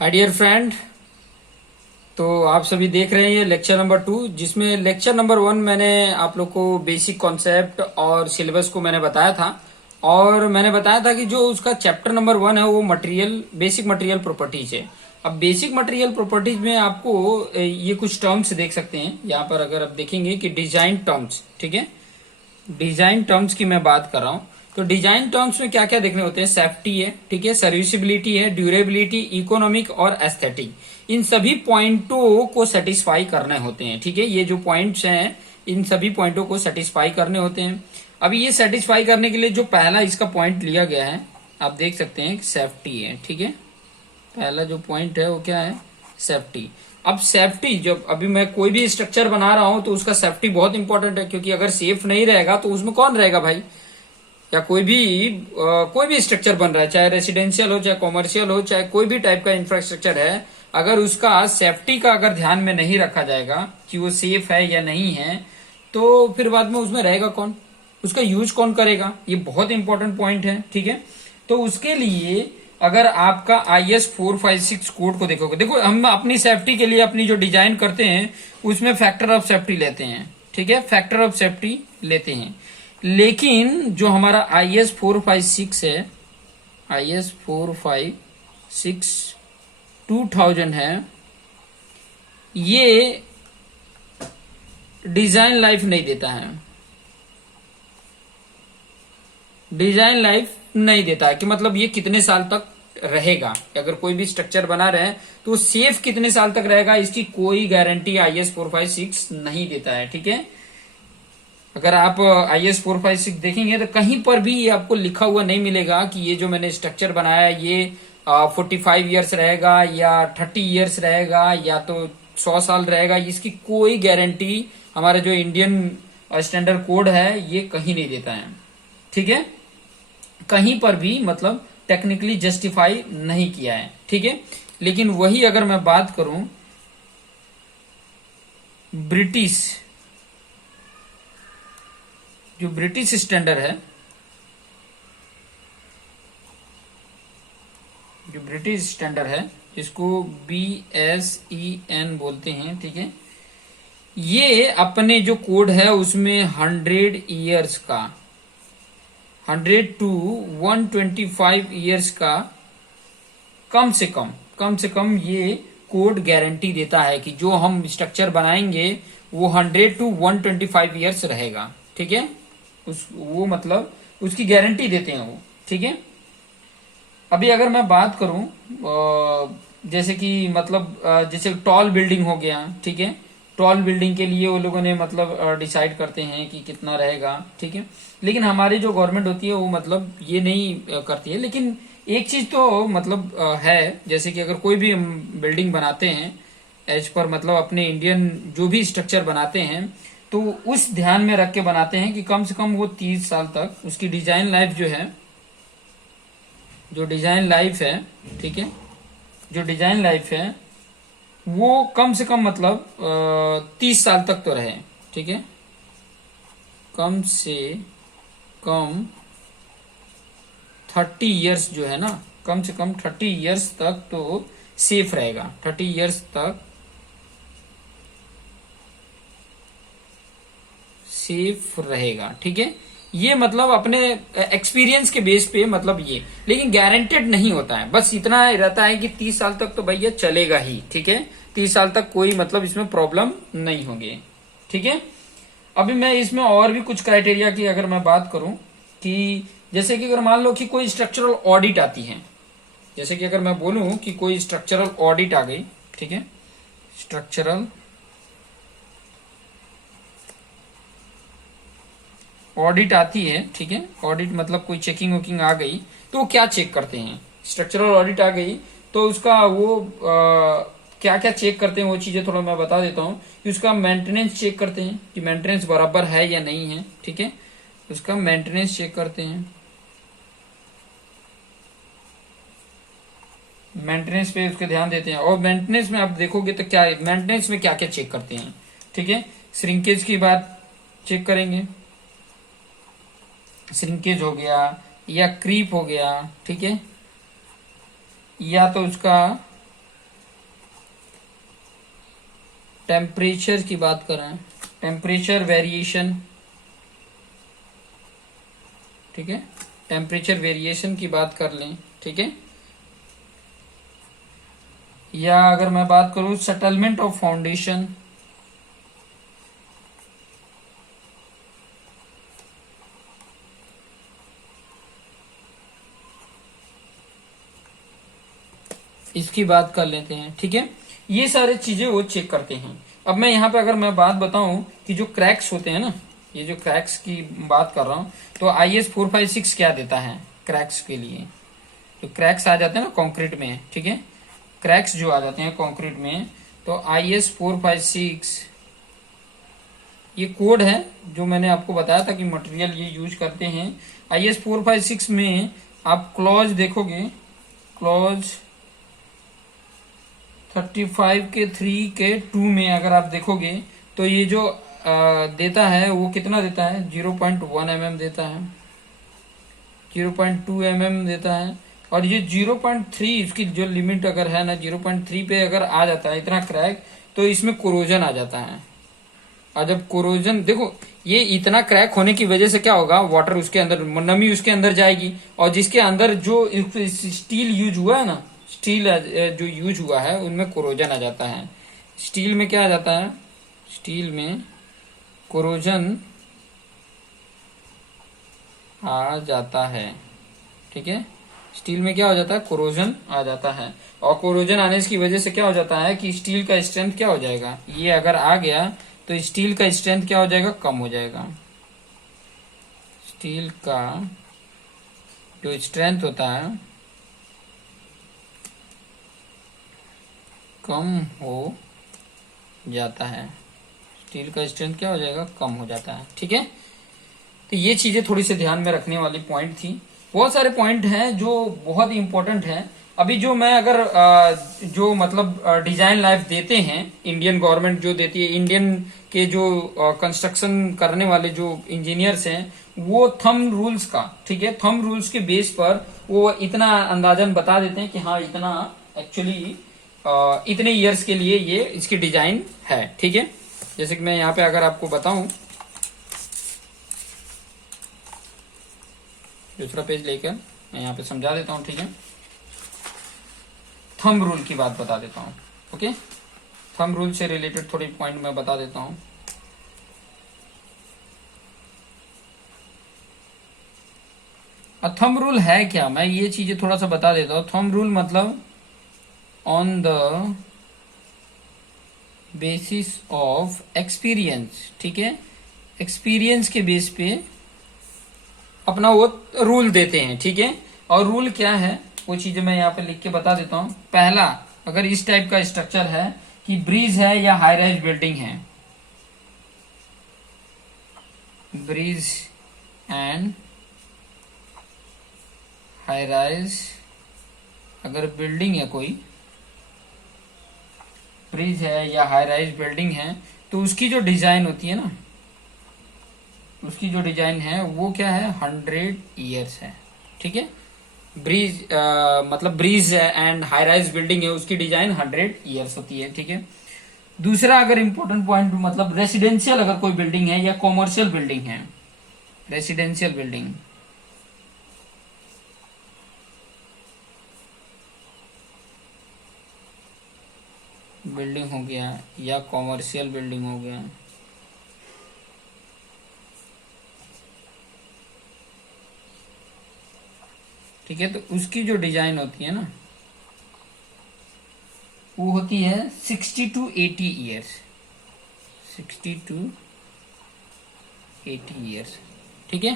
Hi dear friend. तो आप सभी देख रहे हैं ये लेक्चर नंबर 2, जिसमें लेक्चर नंबर 1 मैंने आप लोग को बेसिक कॉन्सेप्ट और सिलेबस को मैंने बताया था। और मैंने बताया था कि जो उसका चैप्टर नंबर 1 है वो मटेरियल बेसिक मटेरियल प्रॉपर्टीज है। अब बेसिक मटेरियल प्रॉपर्टीज में आपको ये कुछ टर्म्स देख सकते हैं यहाँ पर। अगर आप देखेंगे कि डिजाइन टर्म्स, ठीक है, डिजाइन टर्म्स की मैं बात कर रहा हूं। तो डिजाइन टर्म्स में क्या क्या देखने होते हैं? सेफ्टी है, ठीक है, सर्विसिबिलिटी है, ड्यूरेबिलिटी, इकोनॉमिक और एस्थेटिक। इन सभी पॉइंटों को सेटिस्फाई करने होते हैं, ठीक है। ये जो पॉइंट्स हैं इन सभी पॉइंटों को सेटिस्फाई करने होते हैं। अभी ये सेटिस्फाई करने के लिए जो पहला इसका पॉइंट लिया गया है, आप देख सकते हैं सेफ्टी है, ठीक है। पहला जो पॉइंट है वो क्या है? सेफ्टी। अब सेफ्टी, जब अभी मैं कोई भी स्ट्रक्चर बना रहा हूं तो उसका सेफ्टी बहुत इंपॉर्टेंट है, क्योंकि अगर सेफ नहीं रहेगा तो उसमें कौन रहेगा भाई? या कोई भी स्ट्रक्चर बन रहा है, चाहे रेसिडेंशियल हो, चाहे कॉमर्शियल हो, चाहे कोई भी टाइप का इंफ्रास्ट्रक्चर है, अगर उसका सेफ्टी का अगर ध्यान में नहीं रखा जाएगा कि वो सेफ है या नहीं है, तो फिर बाद में उसमें रहेगा कौन? उसका यूज कौन करेगा? ये बहुत इंपॉर्टेंट पॉइंट है, ठीक है। तो उसके लिए अगर आपका IS 456 कोड को देखोगे, देखो हम अपनी सेफ्टी के लिए अपनी जो डिजाइन करते हैं उसमें फैक्टर ऑफ सेफ्टी लेते हैं, ठीक है, फैक्टर ऑफ सेफ्टी लेते हैं। लेकिन जो हमारा IS 456 है, IS 456 2000 है, ये डिजाइन लाइफ नहीं देता है। डिजाइन लाइफ नहीं देता है कि मतलब ये कितने साल तक रहेगा। अगर कोई भी स्ट्रक्चर बना रहे हैं तो सेफ कितने साल तक रहेगा, इसकी कोई गारंटी IS 456 नहीं देता है, ठीक है। अगर आप IS 456 देखेंगे तो कहीं पर भी ये आपको लिखा हुआ नहीं मिलेगा कि ये जो मैंने स्ट्रक्चर बनाया ये 45 ईयर्स रहेगा या 30 ईयर्स रहेगा या तो 100 साल रहेगा। इसकी कोई गारंटी हमारा जो इंडियन स्टैंडर्ड कोड है ये कहीं नहीं देता है, ठीक है। कहीं पर भी मतलब टेक्निकली जस्टिफाई नहीं किया है, ठीक है। लेकिन वही अगर मैं बात करूं ब्रिटिश, जो ब्रिटिश स्टैंडर्ड है, जो ब्रिटिश स्टैंडर्ड है जिसको BSEN बोलते हैं, ठीक है, ये अपने जो कोड है उसमें 100 ईयर्स का, 100 to 125 ईयर्स का कम से कम ये कोड गारंटी देता है कि जो हम स्ट्रक्चर बनाएंगे वो 100 to 125 ईयर्स रहेगा, ठीक है। वो मतलब उसकी गारंटी देते हैं वो, ठीक है। अभी अगर मैं बात करूं जैसे कि मतलब जैसे टॉल बिल्डिंग हो गया, ठीक है, टॉल बिल्डिंग के लिए वो लोगों ने मतलब डिसाइड करते हैं कि कितना रहेगा, ठीक है। लेकिन हमारी जो गवर्नमेंट होती है वो मतलब ये नहीं करती है। लेकिन एक चीज तो मतलब है, जैसे कि अगर कोई भी हम बिल्डिंग बनाते हैं एज पर मतलब अपने इंडियन जो भी स्ट्रक्चर बनाते हैं तो उस ध्यान में रख के बनाते हैं कि कम से कम वो 30 साल तक उसकी डिजाइन लाइफ जो है, जो डिजाइन लाइफ है, ठीक है, जो डिजाइन लाइफ है वो कम से कम मतलब 30 साल तक तो रहे, ठीक है। कम से कम 30 ईयर्स जो है ना, कम से कम 30 ईयर्स तक तो सेफ रहेगा, 30 ईयर्स तक सेफ रहेगा, ठीक है। ये मतलब अपने एक्सपीरियंस के बेस पे मतलब ये, लेकिन गारंटेड नहीं होता है। बस इतना रहता है कि 30 साल तक तो भैया चलेगा ही, ठीक है, 30 साल तक कोई मतलब इसमें प्रॉब्लम नहीं होगी, ठीक है। अभी मैं इसमें और भी कुछ क्राइटेरिया की अगर मैं बात करूं कि जैसे कि अगर मान लो कि कोई स्ट्रक्चरल ऑडिट आती है, जैसे कि अगर मैं बोलूं कि कोई स्ट्रक्चरल ऑडिट आ गई, ठीक है, स्ट्रक्चरल ऑडिट आती है, ठीक है, ऑडिट मतलब कोई चेकिंग वोकिंग आ गई तो क्या चेक करते हैं? स्ट्रक्चरल ऑडिट आ गई तो उसका वो क्या क्या चेक करते हैं वो चीजें थोड़ा मैं बता देता हूँ कि उसका मेंटेनेंस चेक करते हैं कि मेंटेनेंस बराबर है या नहीं है, ठीक है, उसका मेंटेनेंस चेक करते हैं। मेंटेनेंस पे उसके ध्यान देते हैं। और मेंटेनेंस में आप देखोगे तो क्या मेंटेनेंस में क्या क्या चेक करते हैं, ठीक है, श्रिंकेज की बात चेक करेंगे, श्रिंकेज हो गया या क्रीप हो गया, ठीक है, या तो उसका टेम्परेचर की बात करें, टेम्परेचर वेरिएशन, ठीक है, टेम्परेचर वेरिएशन की बात कर लें, ठीक है, या अगर मैं बात करूं सेटलमेंट ऑफ फाउंडेशन, इसकी बात कर लेते हैं, ठीक है। ये सारी चीजें वो चेक करते हैं। अब मैं यहाँ पे अगर मैं बात बताऊं कि जो क्रैक्स होते हैं ना, ये जो क्रैक्स की बात कर रहा हूं, तो IS 456 क्या देता है क्रैक्स के लिए। तो क्रैक्स आ जाते हैं ना कंक्रीट में, ठीक है, क्रैक्स जो आ जाते हैं कंक्रीट में, तो IS 456 ये कोड है जो मैंने आपको बताया था कि मटेरियल ये यूज करते हैं। IS 456 में आप क्लॉज देखोगे, क्लॉज 35 के 3 के 2 में अगर आप देखोगे तो ये जो देता है वो कितना देता है, 0.1 mm देता है, 0.2 mm देता है, और ये 0.3 इसकी जो लिमिट अगर है ना, 0.3 पे अगर आ जाता है इतना क्रैक, तो इसमें कोरोजन आ जाता है। और जब कोरोजन देखो, ये इतना क्रैक होने की वजह से क्या होगा, वाटर उसके अंदर, नमी उसके अंदर जाएगी, और जिसके अंदर जो स्टील यूज हुआ है ना, स्टील जो यूज हुआ है उनमें कोरोजन आ जाता है। स्टील में क्या आ जाता है, स्टील में कोरोजन आ जाता है, ठीक है, स्टील में क्या हो जाता है, कोरोजन आ जाता है। और कोरोजन आने की वजह से क्या हो जाता है कि स्टील का स्ट्रेंथ क्या हो जाएगा, ये अगर आ गया तो स्टील का स्ट्रेंथ क्या हो जाएगा, कम हो जाएगा। स्टील का जो स्ट्रेंथ होता है कम हो जाता है, स्टील का स्ट्रेंथ क्या हो जाएगा, कम हो जाता है, ठीक है। तो ये चीजें थोड़ी सी ध्यान में रखने वाली पॉइंट थी। बहुत सारे पॉइंट हैं जो बहुत ही इंपॉर्टेंट हैं। अभी जो मैं अगर जो मतलब डिजाइन लाइफ देते हैं, इंडियन गवर्नमेंट जो देती है, इंडियन के जो कंस्ट्रक्शन करने वाले जो इंजीनियर्स हैं, वो थंब रूल्स का, ठीक है, थंब रूल्स के बेस पर वो इतना अंदाजन बता देते हैं कि हाँ इतना एक्चुअली इतने ईयर्स के लिए ये इसकी डिजाइन है, ठीक है। जैसे कि मैं यहाँ पे अगर आपको बताऊं, दूसरा पेज लेकर मैं यहाँ पे समझा देता हूँ, ठीक है। थंब रूल की बात बता देता हूँ, ओके, थंब रूल से रिलेटेड थोड़ी पॉइंट मैं बता देता हूँ। थंब रूल है क्या, मैं ये चीजें थोड़ा सा बता देता हूँ। थंब रूल मतलब on the basis of experience, ठीक है, एक्सपीरियंस के बेस पे अपना वो रूल देते हैं, ठीक है। और रूल क्या है वो चीजें मैं यहाँ पे लिख के बता देता हूँ। पहला, अगर इस टाइप का स्ट्रक्चर है कि ब्रिज है या हाई राइज बिल्डिंग है, ब्रिज एंड हाई राइज अगर बिल्डिंग है, कोई ब्रिज है या हाई राइज बिल्डिंग है, तो उसकी जो डिजाइन होती है ना, उसकी जो डिजाइन है वो क्या है, 100 ईयर्स है, ठीक है। ब्रिज मतलब bridge and high rise building है, उसकी डिजाइन 100 ईयर्स होती है, ठीक है। दूसरा अगर इंपॉर्टेंट पॉइंट, मतलब रेसिडेंशियल अगर कोई बिल्डिंग है या कॉमर्शियल बिल्डिंग है, रेसिडेंशियल बिल्डिंग, बिल्डिंग हो गया या कॉमर्शियल बिल्डिंग हो गया, ठीक है, तो उसकी जो डिजाइन होती है ना वो होती है 60 to 80 ईयर्स, 60 to 80 ईयर्स, ठीक है।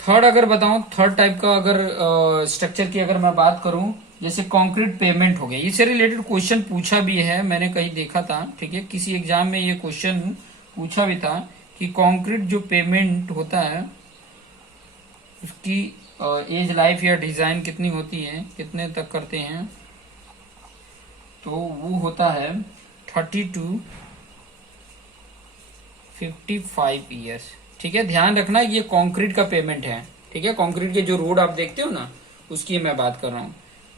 थर्ड अगर बताऊं, थर्ड टाइप का अगर स्ट्रक्चर की अगर मैं बात करूं, जैसे कंक्रीट पेमेंट हो गया, इससे रिलेटेड क्वेश्चन पूछा भी है, मैंने कहीं देखा था, ठीक है, किसी एग्जाम में ये क्वेश्चन पूछा भी था कि कंक्रीट जो पेमेंट होता है उसकी एज लाइफ या डिजाइन कितनी होती है, कितने तक करते हैं, तो वो होता है 30 to 55 ईयर्स, ठीक है। ध्यान रखना ये कंक्रीट का पेमेंट है, ठीक है, कंक्रीट के जो रोड आप देखते हो ना उसकी मैं बात कर रहा हूँ।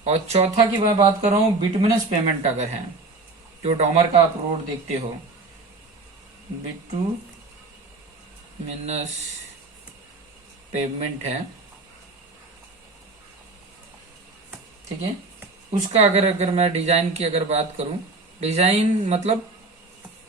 और चौथा की मैं बात कर रहा हूँ बिटुमिनस पेमेंट अगर है, जो डॉमर का आप रोड देखते हो, बिटुमिनस पेवमेंट है, ठीक है। उसका अगर मैं डिजाइन की अगर बात करूं, डिजाइन मतलब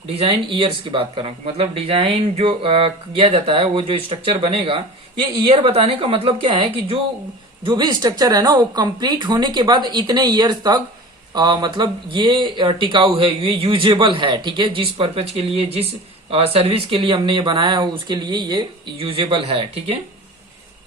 डिजाइन ईयर्स की बात कर रहा हूं, मतलब डिजाइन जो किया जाता है, वो जो स्ट्रक्चर बनेगा, ये ईयर बताने का मतलब क्या है कि जो जो भी स्ट्रक्चर है ना, वो कंप्लीट होने के बाद इतने ईयर्स तक मतलब ये टिकाऊ है, ये यूजेबल है, ठीक है। जिस पर्पज के लिए, जिस सर्विस के लिए हमने ये बनाया हो, उसके लिए ये यूजेबल है, ठीक है।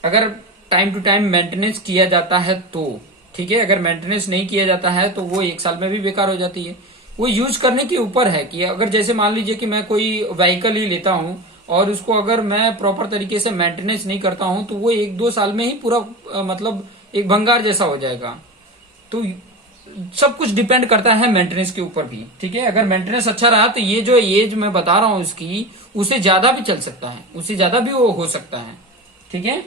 अगर टाइम टू टाइम मेंटेनेंस किया जाता है तो, ठीक है। अगर मेंटेनेंस नहीं किया जाता है तो वो 1 साल में भी बेकार हो जाती है। वो यूज करने के ऊपर है कि अगर जैसे मान लीजिए कि मैं कोई व्हीकल ही लेता हूं और उसको अगर मैं प्रॉपर तरीके से मेंटेनेंस नहीं करता हूं तो वो 1-2 साल में ही पूरा मतलब एक भंगार जैसा हो जाएगा। तो सब कुछ डिपेंड करता है मेंटेनेंस के ऊपर भी, ठीक है। अगर मेंटेनेंस अच्छा रहा तो ये जो एज मैं बता रहा हूं उसकी, उससे ज्यादा भी चल सकता है, उससे ज्यादा भी वो हो सकता है, ठीक है।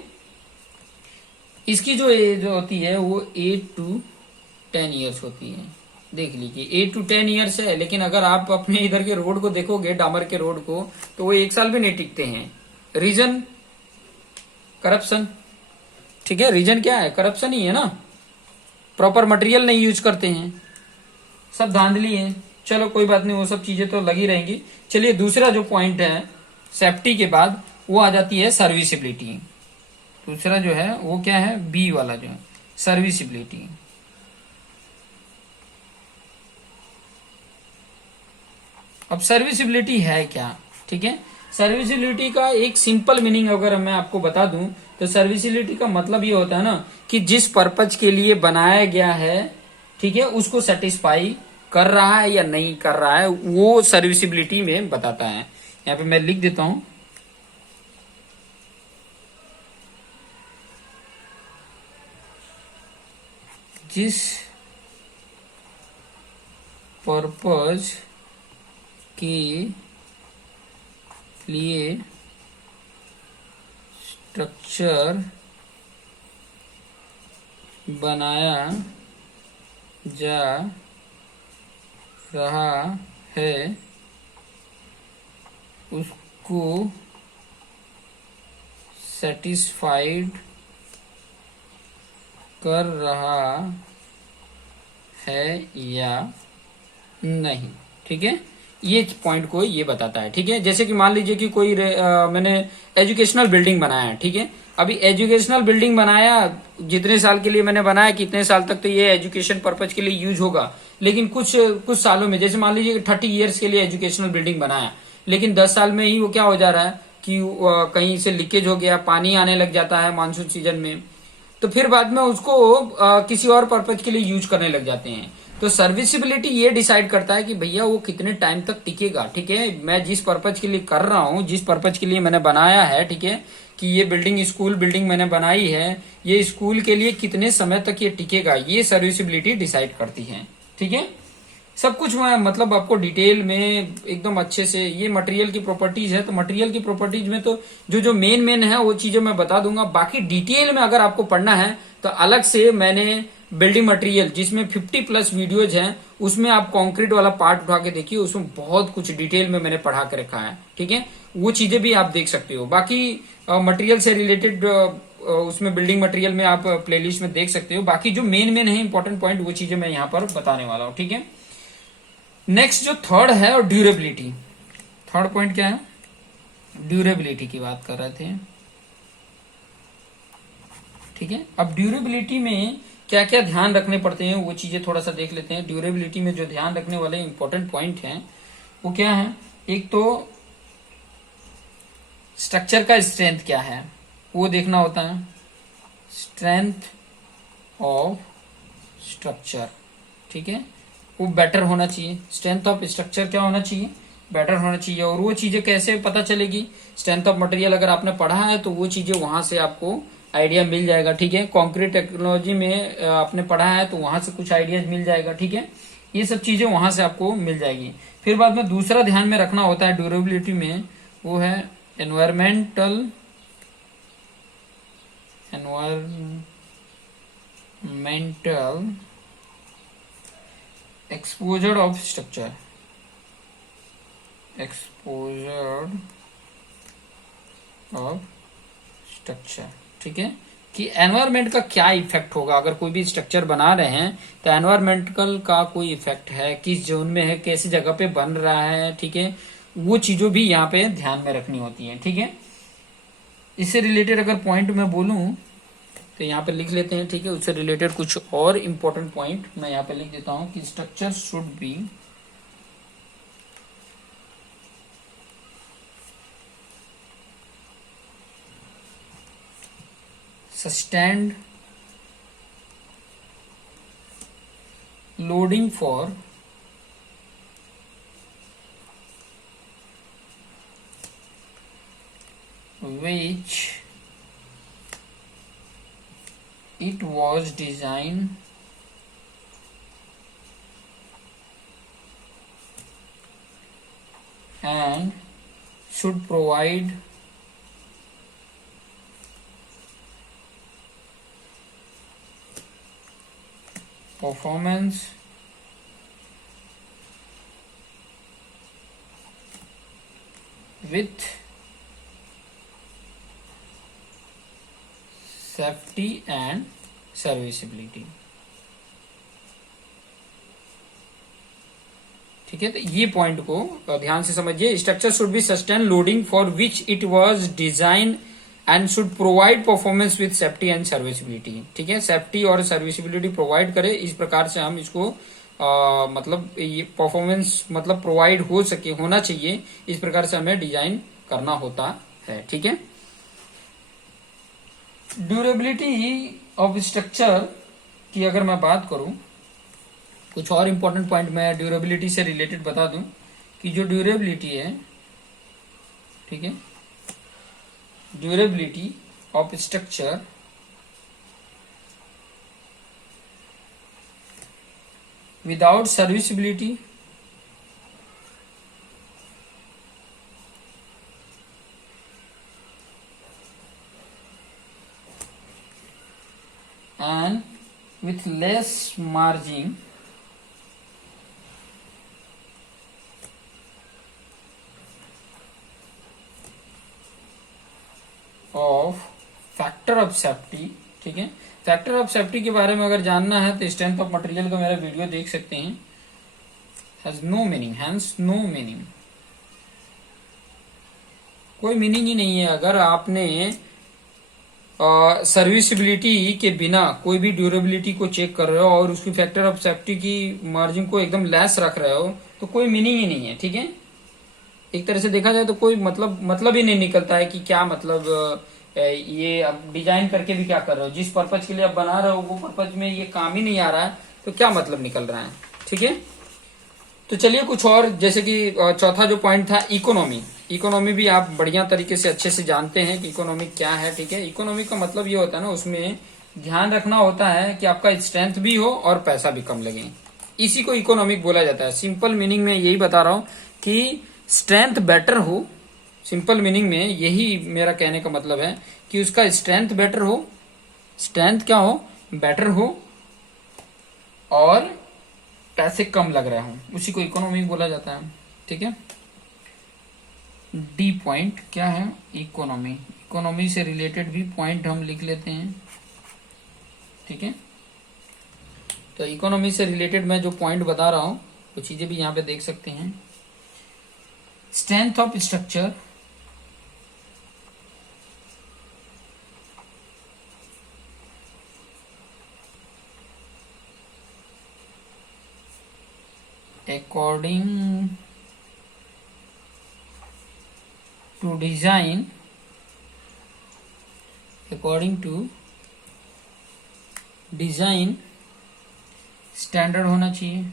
इसकी जो एज होती है वो 8 to 10 ईयर्स होती है। देख लीजिए 8 to 10 ईयर्स है, लेकिन अगर आप अपने इधर के रोड को देखोगे, डामर के रोड को, तो वो 1 साल भी नहीं टिकते हैं। रीजन करप्शन, ठीक है। रीजन क्या है? करप्शन ही है ना। प्रॉपर मटेरियल नहीं यूज करते हैं, सब धांधली है। चलो कोई बात नहीं, वो सब चीजें तो लगी रहेंगी। चलिए दूसरा जो पॉइंट है सेफ्टी के बाद, वो आ जाती है सर्विसिबिलिटी। दूसरा जो है वो क्या है, बी वाला जो है सर्विसिबिलिटी। अब सर्विसिबिलिटी है क्या, ठीक है। सर्विसिबिलिटी का एक सिंपल मीनिंग अगर मैं आपको बता दूं तो सर्विसिबिलिटी का मतलब ये होता है ना कि जिस पर्पज के लिए बनाया गया है, ठीक है, उसको सेटिस्फाई कर रहा है या नहीं कर रहा है, वो सर्विसिबिलिटी में बताता है। यहाँ पे मैं लिख देता हूं, जिस पर्पज के लिए स्ट्रक्चर बनाया जा रहा है उसको सेटिस्फाइड कर रहा है या नहीं, ठीक है। ये पॉइंट को ये बताता है, ठीक है। जैसे कि मान लीजिए कि कोई मैंने एजुकेशनल बिल्डिंग बनाया है, ठीक है। अभी एजुकेशनल बिल्डिंग बनाया, जितने साल के लिए मैंने बनाया, कितने साल तक तो ये एजुकेशन पर्पज के लिए यूज होगा। लेकिन कुछ कुछ सालों में, जैसे मान लीजिए 30 ईयर्स के लिए एजुकेशनल बिल्डिंग बनाया, लेकिन 10 साल में ही वो क्या हो जा रहा है कि कहीं से लीकेज हो गया, पानी आने लग जाता है मानसून सीजन में, तो फिर बाद में उसको किसी और पर्पज के लिए यूज करने लग जाते हैं। तो सर्विसिबिलिटी ये डिसाइड करता है कि भैया वो कितने टाइम तक टिकेगा, ठीक है। मैं जिस पर्पज के लिए कर रहा हूँ, जिस पर्पज के लिए मैंने बनाया है, ठीक है, कि ये बिल्डिंग स्कूल बिल्डिंग मैंने बनाई है, ये स्कूल के लिए कितने समय तक ये टिकेगा, ये सर्विसिबिलिटी डिसाइड करती है, ठीक है। सब कुछ मैं मतलब आपको डिटेल में एकदम अच्छे से, ये मटेरियल की प्रॉपर्टीज है, तो मटेरियल की प्रॉपर्टीज में तो जो जो मेन मेन है वो चीजें मैं बता दूंगा। बाकी डिटेल में अगर आपको पढ़ना है तो अलग से मैंने बिल्डिंग मटेरियल, जिसमें 50+ वीडियोज हैं, उसमें आप कंक्रीट वाला पार्ट उठा के देखिए, उसमें बहुत कुछ डिटेल में मैंने पढ़ा के रखा है, ठीक है। वो चीजें भी आप देख सकते हो। बाकी मटेरियल से रिलेटेड उसमें बिल्डिंग मटेरियल में आप प्लेलिस्ट में देख सकते हो। बाकी जो मेन मेन है इंपॉर्टेंट पॉइंट, वो चीजें मैं यहाँ पर बताने वाला हूँ, ठीक है। नेक्स्ट जो थर्ड है, और ड्यूरेबिलिटी। थर्ड पॉइंट क्या है, ड्यूरेबिलिटी की बात कर रहे थे, ठीक है। अब ड्यूरेबिलिटी में क्या क्या ध्यान रखने पड़ते हैं वो चीजें थोड़ा सा देख लेते हैं। ड्यूरेबिलिटी में जो ध्यान रखने वाले इंपॉर्टेंट पॉइंट हैं वो क्या है, एक तो स्ट्रक्चर का स्ट्रेंथ क्या है वो देखना होता है, स्ट्रेंथ ऑफ स्ट्रक्चर, ठीक है, वो बेटर होना चाहिए। स्ट्रेंथ ऑफ स्ट्रक्चर क्या होना चाहिए, बेटर होना चाहिए। और वो चीजें कैसे पता चलेगी, स्ट्रेंथ ऑफ मटेरियल अगर आपने पढ़ा है तो वो चीजें वहां से आपको आइडिया मिल जाएगा, ठीक है। कंक्रीट टेक्नोलॉजी में आपने पढ़ा है तो वहां से कुछ आइडियाज मिल जाएगा, ठीक है। ये सब चीजें वहां से आपको मिल जाएगी। फिर बाद में दूसरा ध्यान में रखना होता है ड्यूरेबिलिटी में, वो है environmental exposure of structure, exposure of structure, ठीक है, कि एनवायरमेंट का क्या इफेक्ट होगा अगर कोई भी स्ट्रक्चर बना रहे हैं तो एनवायरमेंटल का कोई इफेक्ट है, किस जोन में है, कैसी जगह पे बन रहा है, ठीक है, वो चीजों भी यहाँ पे ध्यान में रखनी होती है, ठीक है। इससे रिलेटेड अगर पॉइंट मैं बोलूं तो यहाँ पे लिख लेते हैं, ठीक है, उससे रिलेटेड कुछ और इम्पोर्टेंट पॉइंट मैं यहाँ पे लिख देता हूँ कि structure should be sustained loading for which it was designed and should provide performance with safety and serviceability, ठीक है। तो ये पॉइंट को ध्यान से समझिए। Structure should be sustain loading for which it was design and should provide performance with safety and serviceability, ठीक है, सेफ्टी और सर्विसिबिलिटी प्रोवाइड करे, इस प्रकार से हम इसको मतलब ये परफॉर्मेंस मतलब प्रोवाइड हो सके, होना चाहिए, इस प्रकार से हमें डिजाइन करना होता है, ठीक है। ड्यूरेबिलिटी ऑफ स्ट्रक्चर की अगर मैं बात करूं, कुछ और इम्पोर्टेंट पॉइंट मैं ड्यूरेबिलिटी से रिलेटेड बता दूं कि जो ड्यूरेबिलिटी है, ठीक है, durability of structure without serviceability and with less margin of factor of safety, ठीक है। फैक्टर ऑफ सेफ्टी के बारे में अगर जानना है तो स्ट्रेंथ ऑफ मटेरियल का मेरा वीडियो देख सकते हैं। Has no meaning, hence no meaning, कोई मीनिंग ही नहीं है अगर आपने सर्विसिबिलिटी के बिना कोई भी ड्यूरेबिलिटी को चेक कर रहे हो और उसकी फैक्टर ऑफ सेफ्टी की मार्जिन को एकदम लेस रख रहे हो तो कोई मीनिंग ही नहीं है, ठीक है। एक तरह से देखा जाए तो कोई मतलब ही नहीं निकलता है कि क्या मतलब ये अब डिजाइन करके भी क्या कर रहे हो, जिस पर्पज के लिए आप बना रहे हो वो पर्पज में ये काम ही नहीं आ रहा है तो क्या मतलब निकल रहा है, ठीक है। तो चलिए कुछ और, जैसे कि चौथा जो पॉइंट था इकोनॉमी, इकोनॉमी भी आप बढ़िया तरीके से अच्छे से जानते हैं कि इकोनॉमी क्या है, ठीक है। इकोनॉमी का मतलब ये होता है ना, उसमें ध्यान रखना होता है कि आपका स्ट्रेंथ भी हो और पैसा भी कम लगे, इसी को इकोनॉमिक बोला जाता है। सिंपल मीनिंग में यही बता रहा हूं कि स्ट्रेंथ बेटर हो, सिंपल मीनिंग में यही मेरा कहने का मतलब है कि उसका स्ट्रेंथ बेटर हो, स्ट्रेंथ क्या हो, बेटर हो, और पैसे कम लग रहे हो, उसी को इकोनॉमिक बोला जाता है, ठीक है। डी पॉइंट क्या है, इकोनॉमी, इकोनॉमी से रिलेटेड भी पॉइंट हम लिख लेते हैं, ठीक है। तो इकोनॉमी से रिलेटेड मैं जो पॉइंट बता रहा हूं वो चीजें भी यहां पे देख सकते हैं। Strength of structure according to design, according to design standard होना चाहिए।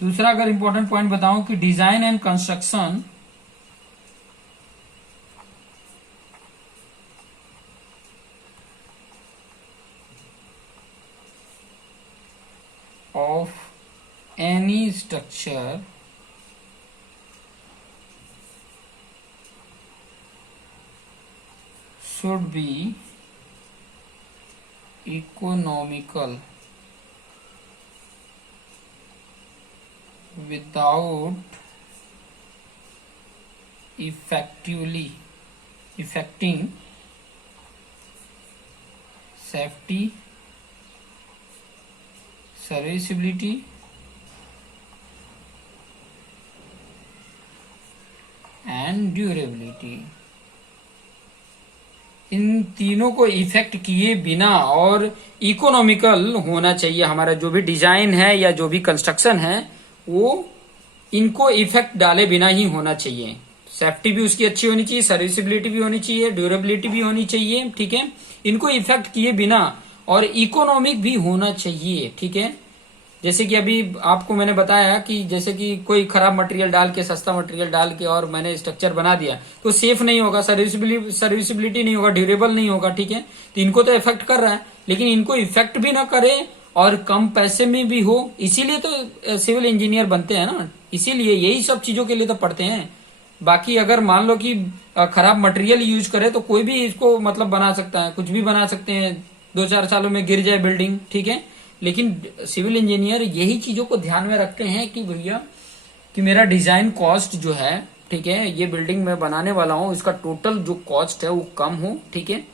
दूसरा अगर इंपॉर्टेंट पॉइंट बताऊं कि design and construction of any structure should be economical, without affecting safety, serviceability and durability। इन तीनों को इफेक्ट किए बिना और इकोनॉमिकल होना चाहिए। हमारा जो भी डिजाइन है या जो भी कंस्ट्रक्शन है वो इनको इफेक्ट डाले बिना ही होना चाहिए। सेफ्टी भी उसकी अच्छी होनी चाहिए, सर्विसिबिलिटी भी होनी चाहिए, ड्यूरेबिलिटी भी होनी चाहिए, ठीक है। इनको इफेक्ट किए बिना और इकोनॉमिक भी होना चाहिए, ठीक है। जैसे कि अभी आपको मैंने बताया कि जैसे कि कोई खराब मटेरियल डाल के, सस्ता मटेरियल डाल के और मैंने स्ट्रक्चर बना दिया तो सेफ नहीं होगा, सर्विसिबिलिटी नहीं होगा, ड्यूरेबल नहीं होगा, ठीक है। तो इनको तो इफेक्ट कर रहा है, लेकिन इनको इफेक्ट भी ना करे और कम पैसे में भी हो, इसीलिए तो सिविल इंजीनियर बनते हैं ना, इसीलिए यही सब चीजों के लिए तो पढ़ते हैं। बाकी अगर मान लो कि खराब मटेरियल यूज करे तो कोई भी इसको मतलब बना सकता है, कुछ भी बना सकते हैं, 2-4 सालों में गिर जाए बिल्डिंग, ठीक है। लेकिन सिविल इंजीनियर यही चीजों को ध्यान में रखते हैं कि भैया कि मेरा डिजाइन कॉस्ट जो है, ठीक है, ये बिल्डिंग मैं बनाने वाला हूं, इसका टोटल जो कॉस्ट है वो कम हो, ठीक है,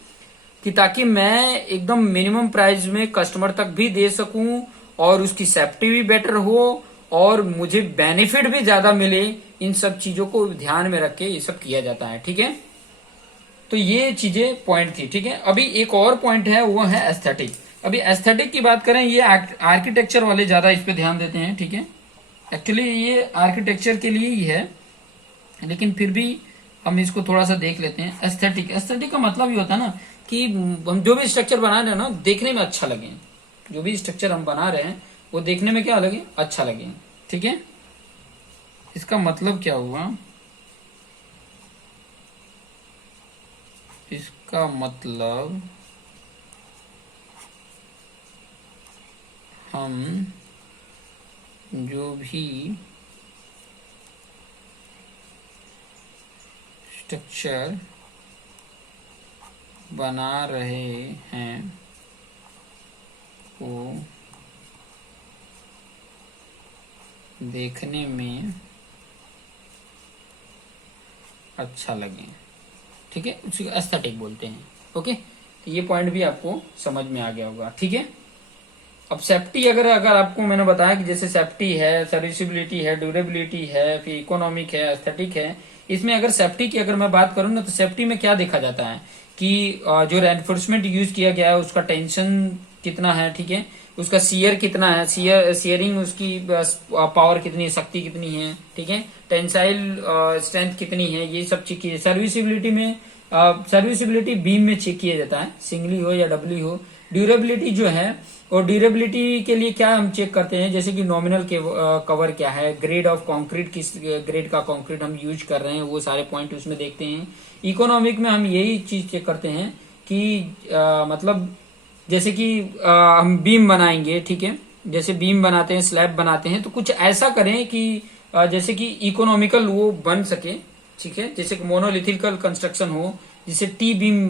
कि ताकि मैं एकदम मिनिमम प्राइस में कस्टमर तक भी दे सकूं और उसकी सेफ्टी भी बेटर हो और मुझे बेनिफिट भी ज्यादा मिले। इन सब चीजों को ध्यान में रख के ये सब किया जाता है, ठीक है। तो ये चीजें पॉइंट थी, ठीक है। अभी एक और पॉइंट है वो है एस्थेटिक। अभी एस्थेटिक की बात करें, ये आर्किटेक्चर वाले ज्यादा इस पे ध्यान देते हैं, ठीक है। एक्चुअली ये आर्किटेक्चर के लिए ही है, लेकिन फिर भी हम इसको थोड़ा सा देख लेते हैं। एस्थेटिक, एस्थेटिक का मतलब ये होता है ना कि हम जो भी स्ट्रक्चर बना रहे हैं ना देखने में अच्छा लगे, जो भी स्ट्रक्चर हम बना रहे हैं वो देखने में क्या लगे, अच्छा लगे, ठीक है। इसका मतलब क्या हुआ, इसका मतलब हम जो भी स्ट्रक्चर बना रहे हैं वो देखने में अच्छा लगे, ठीक है, उसी को एस्थेटिक बोलते हैं। ओके, तो ये पॉइंट भी आपको समझ में आ गया होगा, ठीक है। अब सेफ्टी अगर आपको मैंने बताया कि जैसे सेफ्टी है, सर्विसिबिलिटी है, ड्यूरेबिलिटी है, फिर इकोनॉमिक है, एस्थेटिक है। इसमें अगर सेफ्टी की अगर मैं बात करूं ना तो सेफ्टी में क्या देखा जाता है कि जो रेनफोर्समेंट यूज किया गया है उसका टेंशन कितना है, ठीक है, उसका सीयर कितना है, सीयरिंग उसकी पावर कितनी, शक्ति कितनी है, ठीक है, टेंसाइल स्ट्रेंथ कितनी है, ये सब चेक किया। सर्विसिबिलिटी में सर्विसिबिलिटी बीम में चेक किया जाता है, सिंगली हो या डबली हो। ड्यूरेबिलिटी जो है, और ड्यूरेबिलिटी के लिए क्या हम चेक करते हैं, जैसे कि नॉमिनल कवर क्या है, ग्रेड ऑफ कंक्रीट, किस ग्रेड का कंक्रीट हम यूज कर रहे हैं, वो सारे पॉइंट उसमें देखते हैं। इकोनॉमिक में हम यही चीज चेक करते हैं कि मतलब जैसे कि हम बीम बनाएंगे, ठीक है, जैसे बीम बनाते हैं, स्लैब बनाते हैं, तो कुछ ऐसा करें कि जैसे कि इकोनॉमिकल वो बन सके, ठीक है। जैसे कि मोनोलिथिकल कंस्ट्रक्शन हो, जिसे टी बीम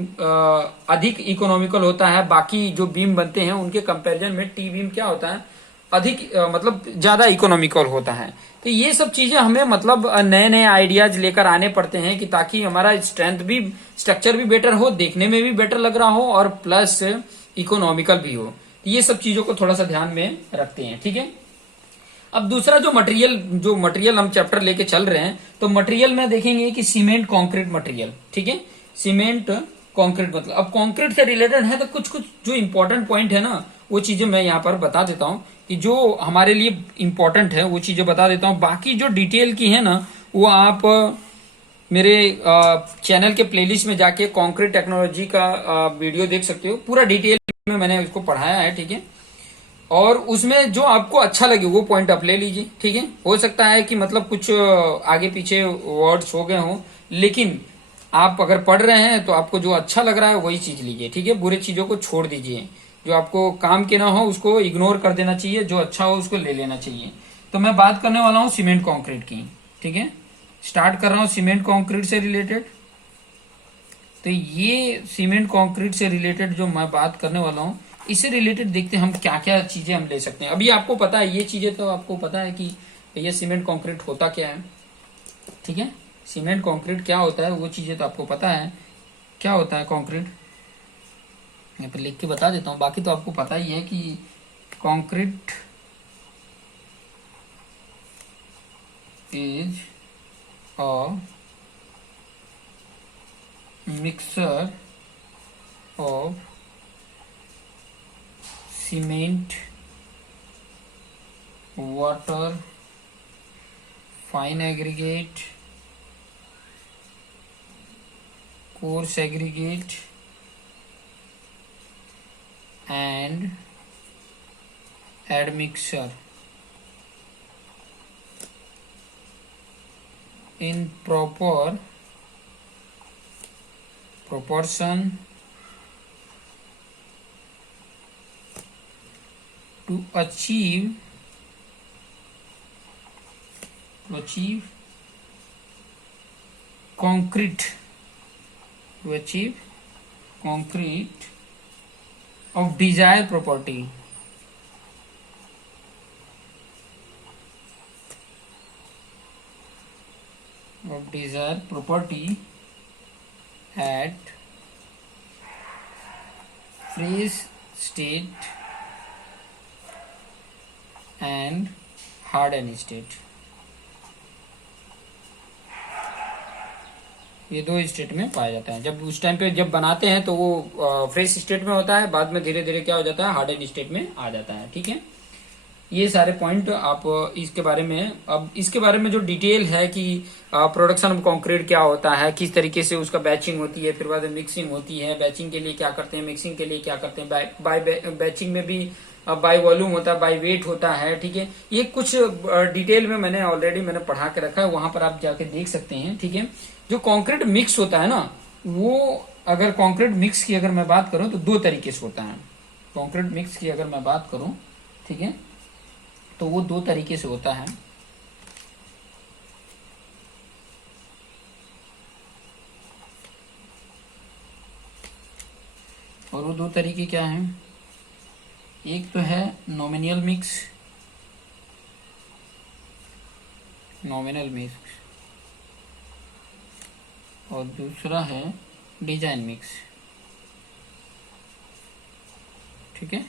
अधिक इकोनॉमिकल होता है, बाकी जो बीम बनते हैं उनके कंपैरिजन में टी बीम क्या होता है, अधिक मतलब ज्यादा इकोनॉमिकल होता है। तो ये सब चीजें हमें मतलब नए नए आइडियाज लेकर आने पड़ते हैं कि ताकि हमारा स्ट्रेंथ भी, स्ट्रक्चर भी बेटर हो, देखने में भी बेटर लग रहा हो और प्लस इकोनॉमिकल भी हो। तो ये सब चीजों को थोड़ा सा ध्यान में रखते हैं, ठीक है। अब दूसरा जो मटेरियल हम चैप्टर लेके चल रहे हैं, तो मटेरियल में देखेंगे कि सीमेंट कंक्रीट मटेरियल, ठीक है, सीमेंट कंक्रीट मतलब अब कंक्रीट से रिलेटेड है तो कुछ कुछ जो इंपॉर्टेंट पॉइंट है ना वो चीजें मैं यहाँ पर बता देता हूँ कि जो हमारे लिए इंपॉर्टेंट है वो चीजें बता देता हूँ। बाकी जो डिटेल की है ना वो आप मेरे चैनल के प्लेलिस्ट में जाके कंक्रीट टेक्नोलॉजी का वीडियो देख सकते हो, पूरा डिटेल में मैंने इसको पढ़ाया है, ठीक है। और उसमें जो आपको अच्छा लगे वो पॉइंट आप ले लीजिए, ठीक है। हो सकता है कि मतलब कुछ आगे पीछे वर्ड्स हो गए हों, लेकिन आप अगर पढ़ रहे हैं तो आपको जो अच्छा लग रहा है वही चीज लीजिए, ठीक है। बुरी चीजों को छोड़ दीजिए, जो आपको काम के ना हो उसको इग्नोर कर देना चाहिए, जो अच्छा हो उसको ले लेना चाहिए। तो मैं बात करने वाला हूँ सीमेंट कंक्रीट की, ठीक है। स्टार्ट कर रहा हूँ सीमेंट कंक्रीट से रिलेटेड। तो ये सीमेंट कंक्रीट से रिलेटेड जो मैं बात करने वाला हूँ, इससे रिलेटेड देखते हैं हम क्या क्या चीजें हम ले सकते हैं। अभी आपको पता है ये चीजें तो आपको पता है कि तो ये सीमेंट कंक्रीट होता क्या है, ठीक है। सीमेंट कंक्रीट क्या होता है वो चीजें तो आपको पता है। क्या होता है कंक्रीट, यहाँ पर लिख के बता देता हूँ, बाकी तो आपको पता ही है कि concrete is a mixture of cement, water, fine aggregate, coarse aggregate and admixture in proper proportion to achieve concrete to achieve concrete of desired property. Of desired property at freeze state and harden state. ये दो state में पाया जाता है। जब उस time पे जब बनाते हैं तो वो फ्रेश स्टेट में होता है, बाद में धीरे धीरे क्या हो जाता है, हार्डन स्टेट में आ जाता है, ठीक है। ये सारे पॉइंट आप इसके बारे में, अब इसके बारे में जो डिटेल है कि प्रोडक्शन ऑफ कंक्रीट क्या होता है, किस तरीके से उसका बैचिंग होती है, फिर बाद में मिक्सिंग होती है, बैचिंग के लिए क्या करते हैं, मिक्सिंग के लिए क्या करते हैं, बाय बैचिंग में भी बाय वॉल्यूम होता है, बाय वेट होता है, ठीक है। ये कुछ डिटेल में मैंने ऑलरेडी मैंने पढ़ा के रखा है, वहां पर आप जाके देख सकते हैं, ठीक है। जो कंक्रीट मिक्स होता है ना, वो अगर कंक्रीट मिक्स की अगर मैं बात करूं तो दो तरीके से होता है। कंक्रीट मिक्स की अगर मैं बात करूं, ठीक है, तो वो दो तरीके से होता है। और वो दो तरीके क्या हैं, एक तो है नॉमिनल मिक्स, और दूसरा है डिजाइन मिक्स, ठीक है।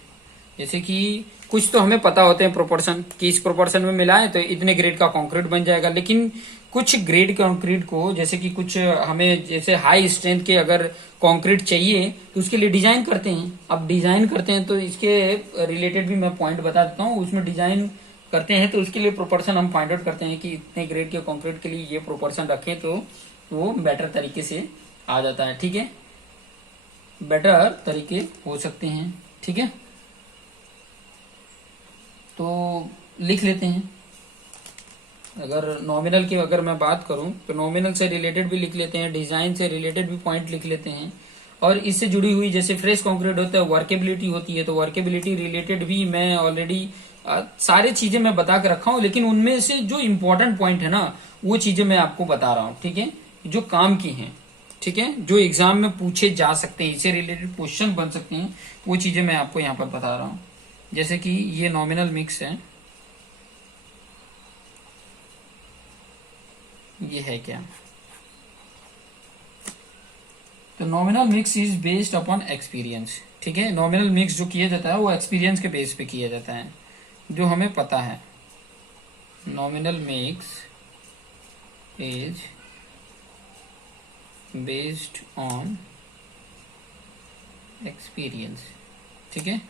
जैसे कि कुछ तो हमें पता होते हैं प्रोपोर्शन कि इस प्रोपोर्शन में मिलाएं तो इतने ग्रेड का कंक्रीट बन जाएगा, लेकिन कुछ ग्रेड कंक्रीट को, जैसे कि कुछ हमें जैसे हाई स्ट्रेंथ के अगर कंक्रीट चाहिए तो उसके लिए डिजाइन करते हैं। अब डिजाइन करते हैं तो इसके रिलेटेड भी मैं पॉइंट बता देता हूँ। उसमें डिजाइन करते हैं तो उसके लिए प्रोपोर्शन हम फाइंड आउट करते हैं कि इतने ग्रेड के कंक्रीट के लिए ये प्रोपोर्शन रखें तो वो बेटर तरीके से आ जाता है, ठीक है, बेटर तरीके हो सकते हैं, ठीक है। तो लिख लेते हैं, अगर नॉमिनल की अगर मैं बात करूं तो नॉमिनल से रिलेटेड भी लिख लेते हैं, डिजाइन से रिलेटेड भी पॉइंट लिख लेते हैं, और इससे जुड़ी हुई जैसे फ्रेश कंक्रीट होता है वर्केबिलिटी होती है, तो वर्केबिलिटी रिलेटेड भी मैं ऑलरेडी सारी चीजें मैं बता के रखा हूं, लेकिन उनमें से जो इम्पोर्टेंट पॉइंट है ना वो चीजें मैं आपको बता रहा हूं, ठीक है, जो काम की हैं, ठीक है, जो एग्जाम में पूछे जा सकते हैं, इससे रिलेटेड क्वेश्चन बन सकते हैं, वो चीजें मैं आपको यहाँ पर बता रहा हूँ। जैसे कि ये नॉमिनल मिक्स है, ये है क्या, तो nominal mix is based upon experience, ठीक है। नॉमिनल मिक्स जो किया जाता है वो एक्सपीरियंस के बेस पे किया जाता है, जो हमें पता है। Nominal mix is based on experience, ठीक है।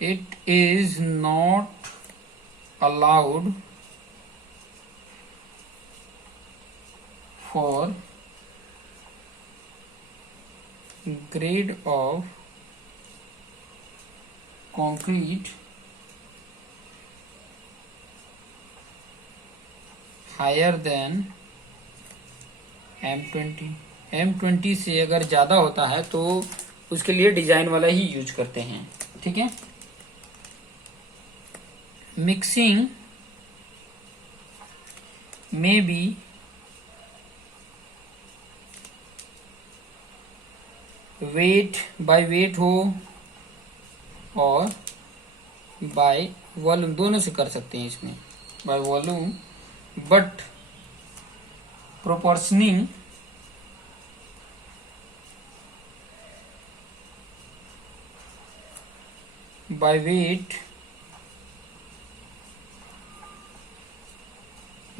It is not allowed for grade of concrete higher than M20। M20 से अगर ज्यादा होता है तो उसके लिए डिजाइन वाला ही यूज करते हैं, ठीक है। Mixing may be weight by weight हो और बाय वॉल्यूम, दोनों से कर सकते हैं इसमें, by volume, but proportioning by weight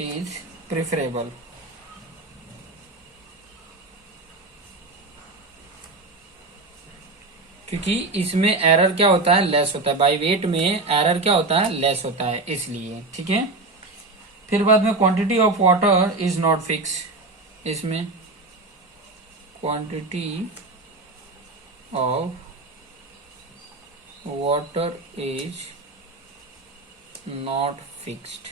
is preferable. क्योंकि इसमें एरर क्या होता है, लेस होता है, बाय वेट में एरर क्या होता है, लेस होता है, इसलिए। ठीक है। फिर बाद में quantity of water is not fix, इसमें quantity of water is not fixed,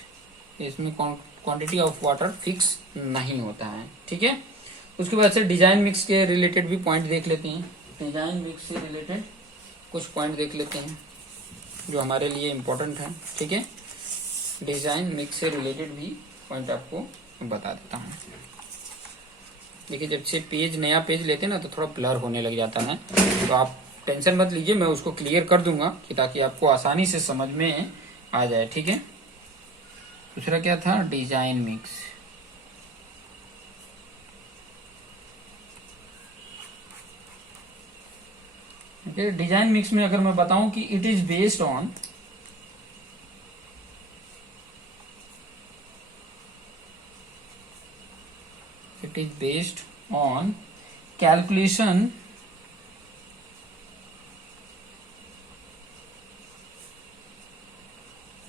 इसमें क्वांटिटी ऑफ वाटर फिक्स नहीं होता है। ठीक है। उसके बाद से डिजाइन मिक्स के रिलेटेड भी पॉइंट देख लेते हैं, डिजाइन मिक्स से रिलेटेड कुछ पॉइंट देख लेते हैं जो हमारे लिए इम्पोर्टेंट है। ठीक है। डिजाइन मिक्स से रिलेटेड भी पॉइंट आपको बता देता हूँ। देखिए, जब से पेज नया पेज लेते हैं ना तो थोड़ा ब्लर होने लग जाता है, तो आप टेंशन मत लीजिए, मैं उसको क्लियर कर दूंगा कि ताकि आपको आसानी से समझ में आ जाए। ठीक है। दूसरा क्या था, design mix. Okay, design mix में अगर मैं बताऊं कि it is based on calculation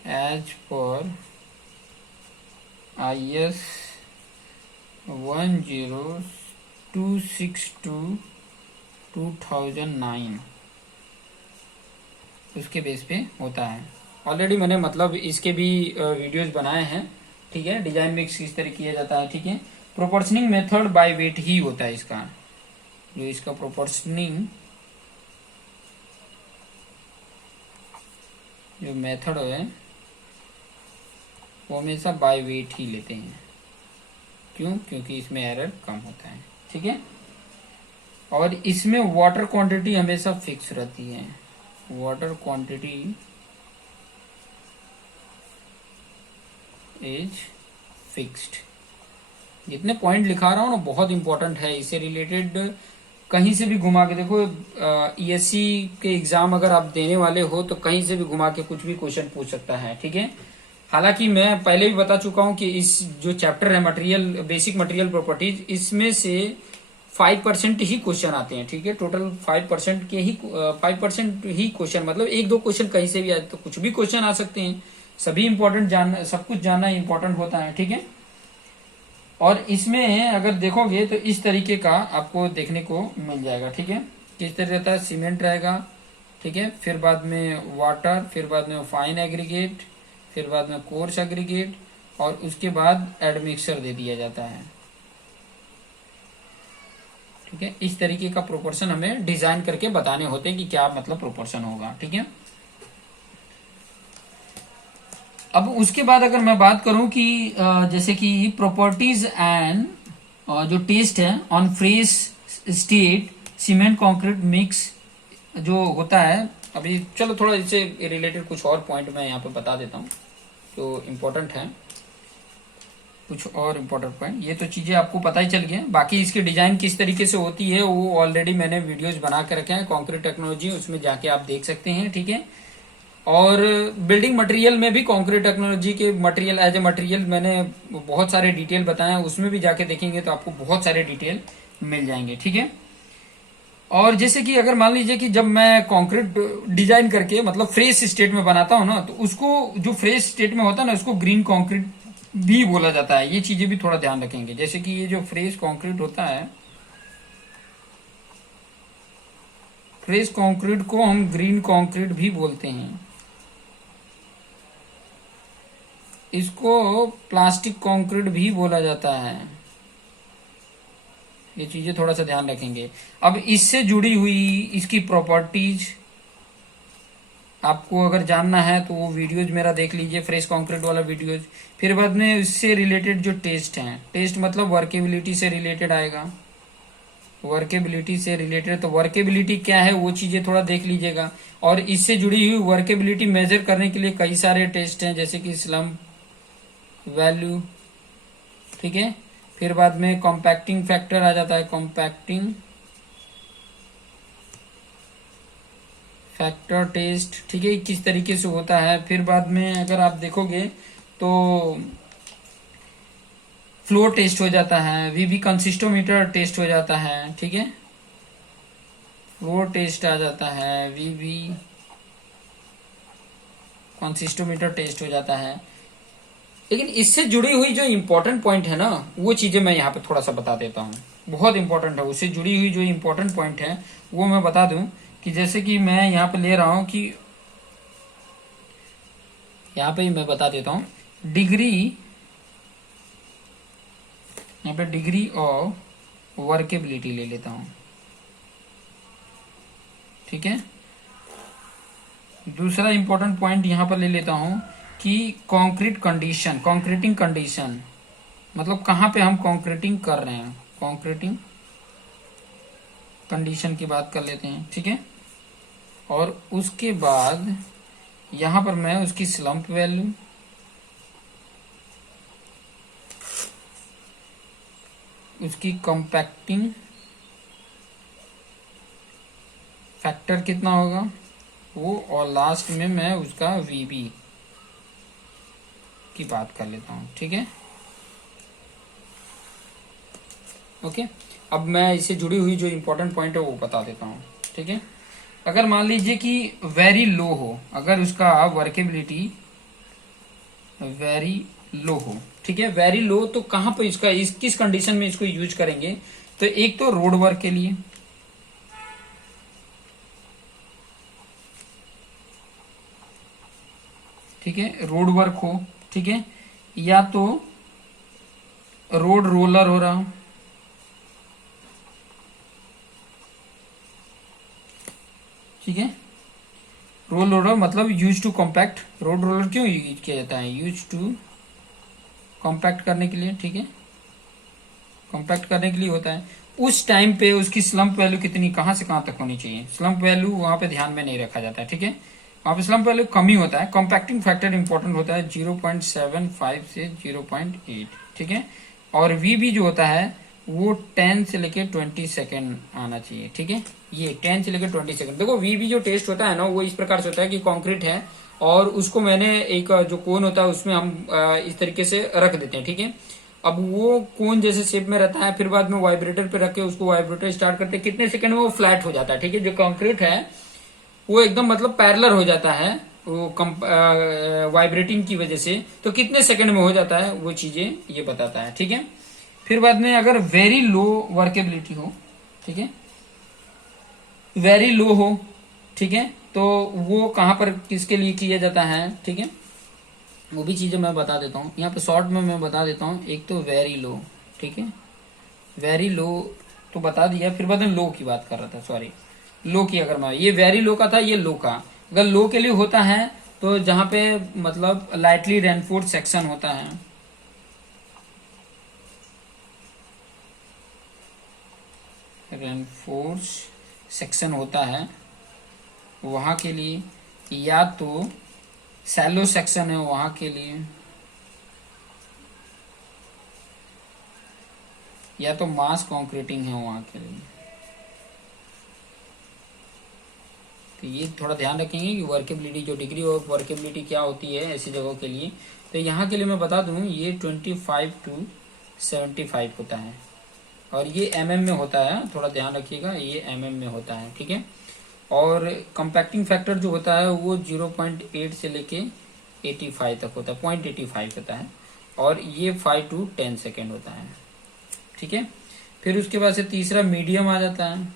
as per IS 10262/2009, उसके बेस पे होता है। ऑलरेडी मैंने मतलब इसके भी वीडियोस बनाए हैं। ठीक है। डिजाइन मिक्स किस तरह किया जाता है। ठीक है। प्रोपोर्शनिंग मेथड बाय वेट ही होता है इसका, जो इसका प्रोपोर्शनिंग जो मेथड है वो हमेशा बाय वेट ही लेते हैं। क्यों? क्योंकि इसमें एरर कम होता है। ठीक है। और इसमें वाटर क्वांटिटी हमेशा फिक्स रहती है, वाटर क्वांटिटी इज फिक्स्ड। जितने पॉइंट लिखा रहा हूं ना बहुत इंपॉर्टेंट है, इससे रिलेटेड कहीं से भी घुमा के देखो, ईएससी के एग्जाम अगर आप देने वाले हो तो कहीं से भी घुमा के कुछ भी क्वेश्चन पूछ सकता है। ठीक है। हालांकि मैं पहले भी बता चुका हूं कि इस जो चैप्टर है मटेरियल, बेसिक मटेरियल प्रॉपर्टीज, इसमें से 5% ही क्वेश्चन आते हैं। ठीक है। टोटल 5% के ही 5% ही क्वेश्चन, मतलब एक दो क्वेश्चन कहीं से भी आए तो कुछ भी क्वेश्चन आ सकते हैं। सभी इंपॉर्टेंट जानना, सब कुछ जानना इंपॉर्टेंट होता है। ठीक है। और इसमें अगर देखोगे तो इस तरीके का आपको देखने को मिल जाएगा। ठीक है। किस तरह रहता है, सीमेंट रहेगा। ठीक है। फिर बाद में वाटर, फिर बाद में फाइन एग्रीगेट, फिर बाद में कोर्स एग्रीगेट, और उसके बाद एडमिक्सर दे दिया जाता है। ठीक है। इस तरीके का प्रोपोर्शन हमें डिजाइन करके बताने होते हैं कि क्या मतलब प्रोपोर्शन होगा। ठीक है। अब उसके बाद अगर मैं बात करूं कि जैसे कि प्रॉपर्टीज एंड जो टेस्ट है on fresh state cement concrete mix जो होता है, अभी चलो थोड़ा इससे रिलेटेड कुछ और पॉइंट मैं यहाँ पे बता देता हूँ जो इम्पोर्टेंट है। कुछ और इम्पोर्टेंट पॉइंट, ये तो चीजें आपको पता ही चल गया। बाकी इसकी डिजाइन किस तरीके से होती है वो ऑलरेडी मैंने वीडियोज बना के रखे हैं, कॉन्क्रीट टेक्नोलॉजी, उसमें जाके आप देख सकते हैं। ठीक है। और बिल्डिंग मटेरियल में भी कंक्रीट टेक्नोलॉजी के मटेरियल एज ए मटेरियल मैंने बहुत सारे डिटेल बताए हैं, उसमें भी जाके देखेंगे तो आपको बहुत सारे डिटेल मिल जाएंगे। ठीक है। और जैसे कि अगर मान लीजिए कि जब मैं कंक्रीट डिजाइन करके मतलब फ्रेश स्टेट में बनाता हूं ना, तो उसको जो फ्रेश स्टेट में होता है ना उसको ग्रीन कंक्रीट भी बोला जाता है। ये चीजें भी थोड़ा ध्यान रखेंगे। जैसे कि ये जो फ्रेश कंक्रीट होता है, फ्रेश कंक्रीट को हम ग्रीन कंक्रीट भी बोलते हैं। इसको प्लास्टिक कंक्रीट भी बोला जाता है। ये चीजें थोड़ा सा ध्यान रखेंगे। अब इससे जुड़ी हुई इसकी प्रॉपर्टीज आपको अगर जानना है तो वो वीडियोज मेरा देख लीजिए, फ्रेश कंक्रीट वाला वीडियोज। फिर बाद में इससे रिलेटेड जो टेस्ट है, टेस्ट मतलब वर्केबिलिटी से रिलेटेड आएगा। वर्केबिलिटी से रिलेटेड, तो वर्केबिलिटी क्या है वो चीजें थोड़ा देख लीजिएगा। और इससे जुड़ी हुई वर्केबिलिटी मेजर करने के लिए कई सारे टेस्ट हैं, जैसे कि स्लम्प वैल्यू, ठीक है। फिर बाद में कॉम्पैक्टिंग फैक्टर आ जाता है, कॉम्पैक्टिंग फैक्टर टेस्ट, ठीक है, किस तरीके से होता है। फिर बाद में अगर आप देखोगे तो फ्लो टेस्ट हो जाता है, वीबी कंसिस्टोमीटर टेस्ट हो जाता है, ठीक है, फ्लो टेस्ट आ जाता है, वीबी कंसिस्टोमीटर टेस्ट हो जाता है। लेकिन इससे जुड़ी हुई जो इम्पोर्टेंट पॉइंट है ना, वो चीजें मैं यहाँ पे थोड़ा सा बता देता हूँ, बहुत इंपॉर्टेंट है। उससे जुड़ी हुई जो इम्पोर्टेंट पॉइंट है वो मैं बता दूं कि जैसे कि मैं यहाँ पे ले रहा हूँ कि यहाँ पे ही मैं बता देता हूँ, डिग्री, यहाँ पे डिग्री ऑफ वर्केबिलिटी ले लेता हूँ, ठीक है। दूसरा इंपॉर्टेंट पॉइंट यहाँ पर ले लेता हूँ कि कॉन्क्रीट कंडीशन, कॉन्क्रीटिंग कंडीशन, मतलब कहाँ पे हम कॉन्क्रीटिंग कर रहे हैं, कॉन्क्रीटिंग कंडीशन की बात कर लेते हैं, ठीक है। और उसके बाद यहाँ पर मैं उसकी स्लम्प वैल्यू, उसकी कॉम्पैक्टिंग फैक्टर कितना होगा वो, और लास्ट में मैं उसका वीबी की बात कर लेता हूँ, ठीक है, ओके। अब मैं इससे जुड़ी हुई जो इम्पोर्टेंट पॉइंट है वो बता देता हूँ, ठीक है। अगर मान लीजिए कि वेरी लो हो, अगर उसका वर्केबिलिटी वेरी लो हो, ठीक है, वेरी लो, तो कहाँ पर इसका किस कंडीशन में इसको यूज करेंगे, तो एक तो रोड वर्क के लिए, ठीक है, रोड वर्क हो, ठीक है, या तो रोड रोलर हो रहा, ठीक है, रोड रोलर मतलब use to compact, road roller क्यों यूज किया जाता है, यूज टू कॉम्पैक्ट करने के लिए, ठीक है, कॉम्पैक्ट करने के लिए होता है। उस टाइम पे उसकी स्लम्प वैल्यू कितनी, कहां से कहां तक होनी चाहिए, स्लम्प वैल्यू वहां पे ध्यान में नहीं रखा जाता है, ठीक है, वहां पे स्लम्प वैल्यू कम ही होता है। कॉम्पैक्टिंग फैक्टर इंपॉर्टेंट होता है 0.75 से 0.8, ठीक है। और वी भी जो होता है वो 10 से लेके 20 सेकेंड आना चाहिए, ठीक है, ये 10 से लेके 20 सेकेंड। देखो वी भी जो टेस्ट होता है ना वो इस प्रकार से होता है कि कॉन्क्रीट है और उसको मैंने एक जो कोन होता है उसमें हम इस तरीके से रख देते हैं, ठीक है। अब वो कोन जैसे शेप में रहता है, फिर बाद में वाइब्रेटर पे रख के उसको वाइब्रेटर स्टार्ट करते हैं, कितने सेकंड में वो फ्लैट हो जाता है, ठीक है। जो कंक्रीट है वो एकदम मतलब पैरेलल हो जाता है वो वाइब्रेटिंग की वजह से, तो कितने सेकंड में हो जाता है वो चीजें ये बताता है, ठीक है। फिर बाद में अगर वेरी लो वर्केबिलिटी हो, ठीक है, वेरी लो हो, ठीक है, तो वो कहां पर किसके लिए किया जाता है, ठीक है, वो भी चीजें मैं बता देता हूँ यहाँ पे शॉर्ट में मैं बता देता हूँ। एक तो वेरी लो, ठीक है, वेरी लो तो बता दिया, फिर बाद में लो की बात कर रहा था, सॉरी, लो की अगर मैं, ये वेरी लो का था, ये लो का, अगर लो के लिए होता है तो जहां पे मतलब लाइटली रेनफोर्स सेक्शन होता है, रेनफोर्स सेक्शन होता है वहां के लिए, या तो सैलो सेक्शन है वहां के लिए, या तो मास कॉन्क्रीटिंग है वहां के लिए। तो ये थोड़ा ध्यान रखेंगे कि वर्केबिलिटी, जो डिग्री ऑफ वर्केबिलिटी क्या होती है ऐसी जगहों के लिए। तो यहाँ के लिए मैं बता दूं ये 25 to 75 होता है, और ये mm में होता है, थोड़ा ध्यान रखिएगा, ये mm में होता है, ठीक है। और कंपैक्टिंग फैक्टर जो होता है वो 0.8 से लेके 85 तक होता है, 0.85 होता है, और ये 5 to 10 सेकेंड होता है, ठीक है। फिर उसके बाद से तीसरा मीडियम आ जाता है।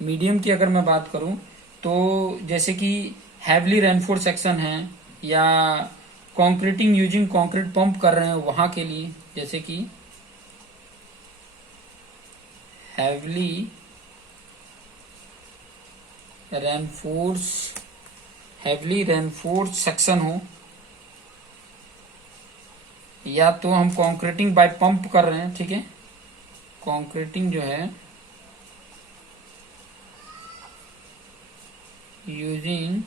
मीडियम की अगर मैं बात करूं तो जैसे कि हैवली रेनफोर्स सेक्शन है, या कॉन्क्रीटिंग यूजिंग कॉन्क्रीट पंप कर रहे हैं वहां के लिए, जैसे कि heavily reinforce, heavily reinforce section हो, या तो हम कॉन्क्रीटिंग बाय पंप कर रहे हैं, ठीक है, कंक्रीटिंग जो है यूजिंग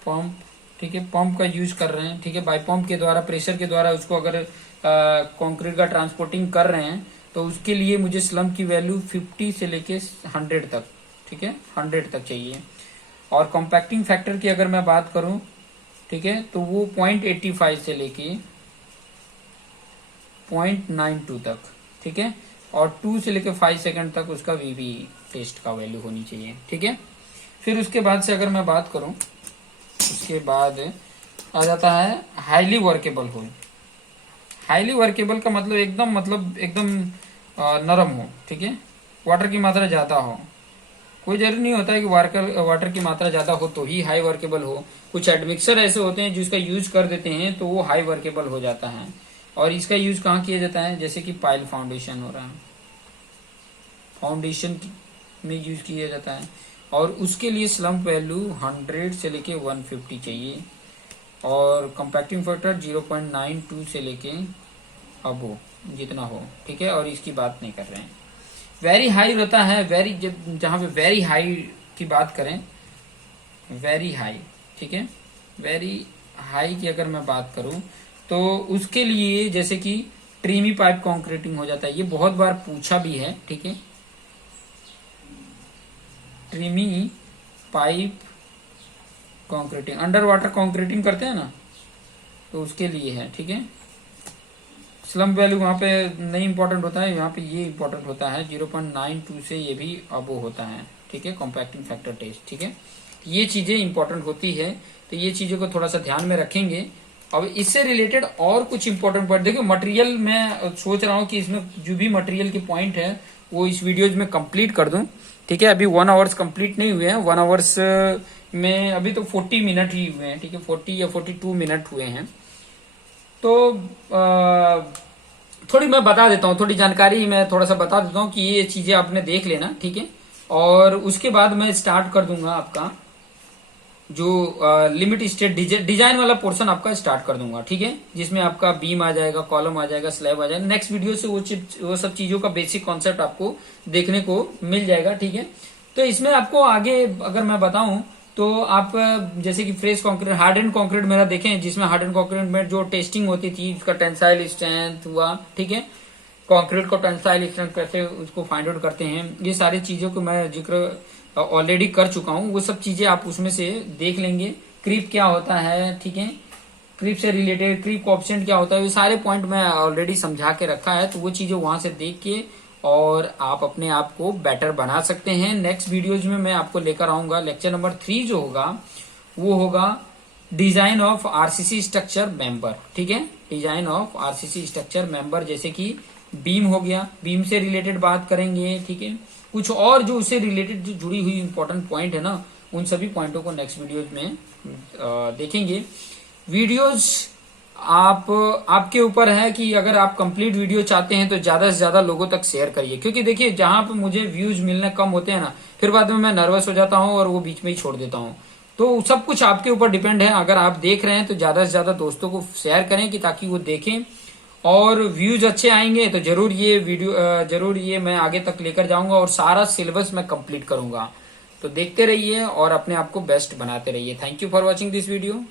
पंप, ठीक है, पंप का यूज कर रहे हैं, ठीक है, बाई पंप के द्वारा, प्रेशर के द्वारा उसको अगर कंक्रीट का ट्रांसपोर्टिंग कर रहे हैं तो उसके लिए मुझे स्लम्प की वैल्यू 50 से लेके 100 तक, ठीक है, 100 तक चाहिए। और कॉम्पैक्टिंग फैक्टर की अगर मैं बात करूं, ठीक है, तो वो 0.85 से लेके 0.92 तक, ठीक है, और 2 से लेके 5 सेकंड तक उसका वीवी टेस्ट का वैल्यू होनी चाहिए, ठीक है। फिर उसके बाद से अगर मैं बात करूं, उसके बाद आ जाता है highly workable hole. Highly workable का मतलब एकदम नरम हो, ठीक है, वाटर की मात्रा ज्यादा हो। कोई जरूरी नहीं होता है कि वाटर की मात्रा ज्यादा हो तो ही हाई वर्केबल हो। कुछ एडमिक्सर ऐसे होते हैं जिसका यूज कर देते हैं तो वो हाई वर्केबल हो जाता है। और इसका यूज कहाँ किया जाता है, जैसे कि पाइल फाउंडेशन हो रहा है, फाउंडेशन में यूज किया जाता है, और उसके लिए स्लम्प वैल्यू 100 से लेके 150 चाहिए, और कंपैक्टिंग फैक्टर 0.92 से लेके अबो जितना हो, ठीक है। और इसकी बात नहीं कर रहे हैं। वेरी हाई रहता है, जहां पे वेरी हाई की बात करें, वेरी हाई, ठीक है, वेरी हाई की अगर मैं बात करूं तो उसके लिए जैसे कि ट्रीमी पाइप कॉन्क्रीटिंग हो जाता है। ये बहुत बार पूछा भी है, ठीक है, tremie pipe concreting, under water concreting करते हैं ना, तो उसके लिए है, ठीक है। स्लम्प वैल्यू वहां पे नहीं इंपॉर्टेंट होता है, यहाँ पे ये इंपॉर्टेंट होता है, 0.92 से ये भी अबो होता है, ठीक है, कॉम्पैक्टिंग फैक्टर टेस्ट, ठीक है। ये चीजें इंपॉर्टेंट होती है, तो ये चीजों को थोड़ा सा ध्यान में रखेंगे। अब इससे रिलेटेड और कुछ इंपॉर्टेंट पॉइंट देखिए, मटेरियल मैं सोच रहा हूँ कि इसमें जो भी मटेरियल के पॉइंट है वो इस वीडियोज में कंप्लीट कर दूं, ठीक है। अभी 1 आवर्स कंप्लीट नहीं हुए हैं, 1 आवर्स में अभी तो 40 मिनट ही हुए हैं, ठीक है, 40 या 42 मिनट हुए हैं। तो थोड़ी मैं बता देता हूँ, थोड़ी जानकारी मैं थोड़ा सा बता देता हूँ कि ये चीजें आपने देख लेना, ठीक है। और उसके बाद मैं स्टार्ट कर दूंगा आपका जो लिमिट स्टेट डिजाइन वाला पोर्शन आपका स्टार्ट कर दूंगा, ठीक है, जिसमें आपका बीम आ जाएगा, कॉलम आ जाएगा, स्लैब आ जाएगा। नेक्स्ट वीडियो से वो सब चीजों का बेसिक कॉन्सेप्ट आपको देखने को मिल जाएगा, ठीक है। तो इसमें आपको आगे अगर मैं बताऊं तो आप जैसे कि fresh concrete, hard and concrete मेरा देखें, जिसमें हार्ड एंड कंक्रीट में जो टेस्टिंग होती थी, उसका टेंसाइल स्ट्रेंथ हुआ, ठीक है, कंक्रीट को टेंसाइल स्ट्रेंथ कैसे उसको फाइंड आउट करते हैं, ये सारी चीजों को मैं जिक्र ऑलरेडी कर चुका हूँ। वो सब चीजें आप उसमें से देख लेंगे। क्रीप क्या होता है, ठीक है, क्रीप से रिलेटेड क्रीप कोएफिशिएंट क्या होता है, ये सारे पॉइंट मैं ऑलरेडी समझा के रखा है, तो वो चीजें वहां से देख के और आप अपने आप को बेटर बना सकते हैं। नेक्स्ट वीडियोज में मैं आपको लेकर आऊंगा लेक्चर नंबर 3 जो होगा वो होगा design of RCC structure member, ठीक है, design of RCC structure member, जैसे कि बीम हो गया, बीम से रिलेटेड बात करेंगे, ठीक है। कुछ और जो उससे रिलेटेड जो जुड़ी हुई इंपॉर्टेंट पॉइंट है ना, उन सभी पॉइंटों को नेक्स्ट वीडियोज में देखेंगे। वीडियोज आपके ऊपर है कि अगर आप कंप्लीट वीडियो चाहते हैं तो ज्यादा से ज्यादा लोगों तक शेयर करिए, क्योंकि देखिए जहां पे मुझे व्यूज मिलने कम होते हैं ना, फिर बाद में मैं नर्वस हो जाता हूं और वो बीच में ही छोड़ देता हूं। तो सब कुछ आपके ऊपर डिपेंड है। अगर आप देख रहे हैं तो ज्यादा से ज्यादा दोस्तों को शेयर करें कि ताकि वो देखें, और व्यूज अच्छे आएंगे तो जरूर ये मैं आगे तक लेकर जाऊंगा और सारा सिलेबस मैं कंप्लीट करूंगा। तो देखते रहिए और अपने आप को बेस्ट बनाते रहिए। Thank you for watching this video.